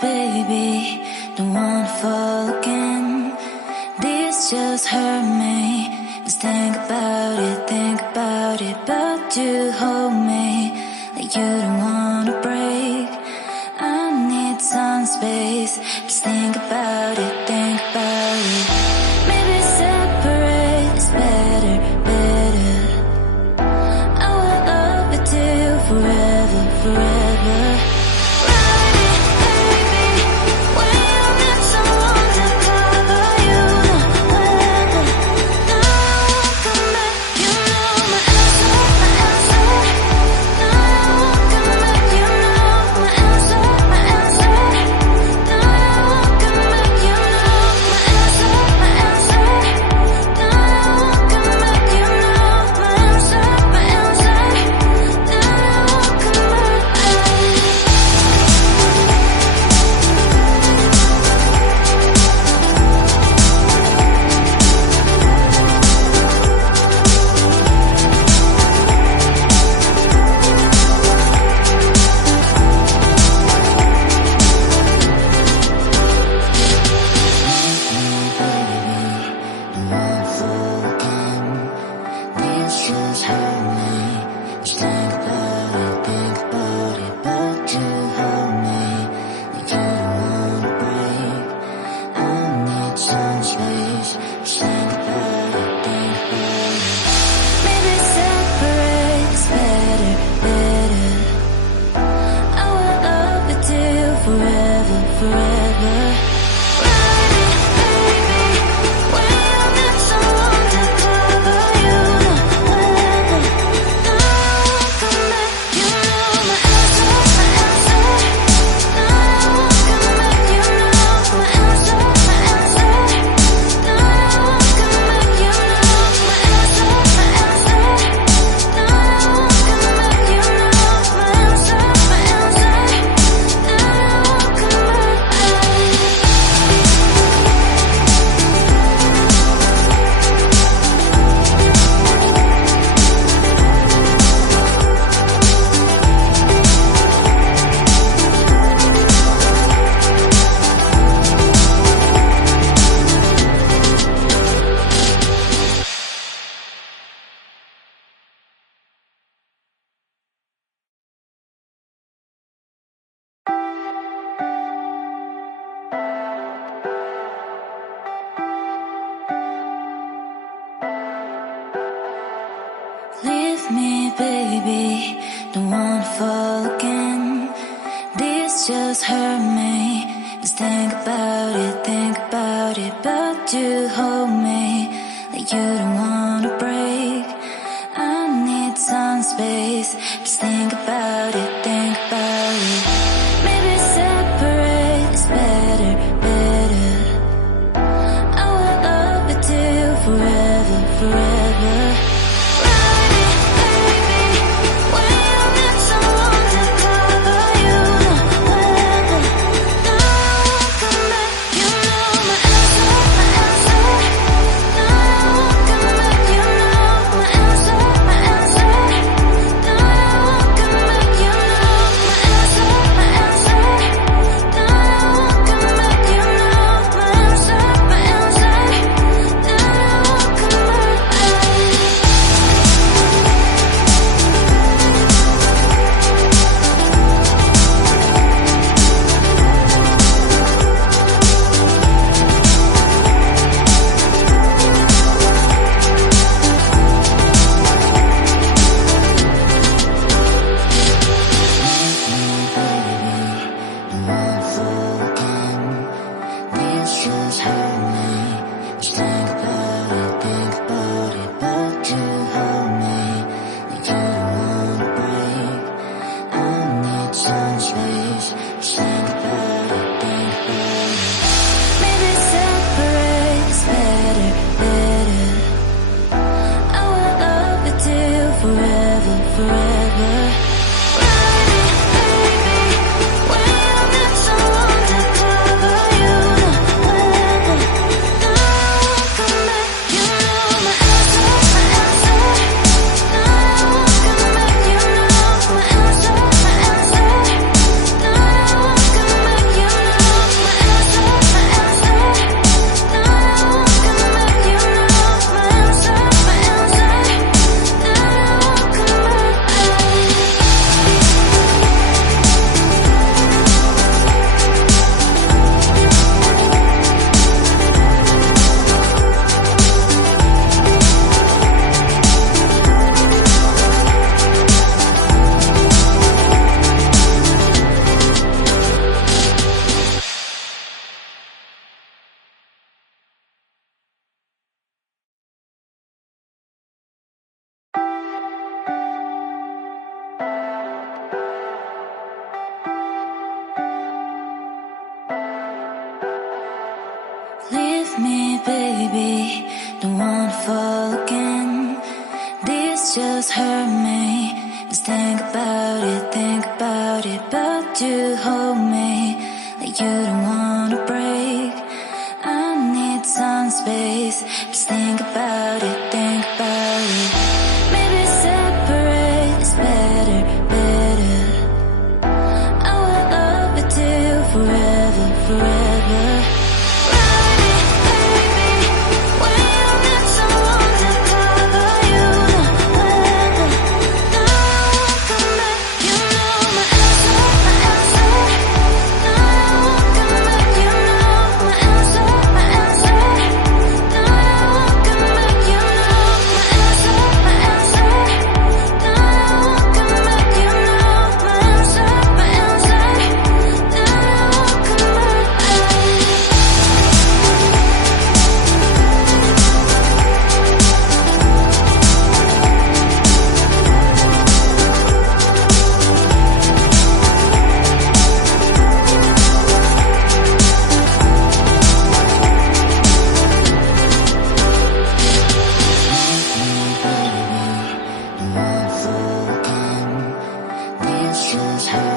baby, don't wanna fall again. This just hurt me. Just think about it, but you hold me like you don't wanna break. I need some space. Just think about it, maybe separate is better, better. I will love you till forever, forever. Leave me, baby, don't wanna fall again. This just hurt me. Just think about it, but you hold me like you don't wanna break. I need some space. Just think about it, maybe separate is better, better. I will love you till forever, forever. me, baby, don't wanna fall again. This just hurt me. Just think about it, but you hold me like you don't wanna break. I need some space. Just think about it, think about it. Maybe separate is better, better. I will love you till forever, forever. Ride it, baby, when you need someone to cover you. No weather, no one come back. You know my answer, my answer. No one come back. You know my answer, my answer. No one come back. You know my answer, my answer. No one come back. You know my answer, my answer. No one come This just hurt.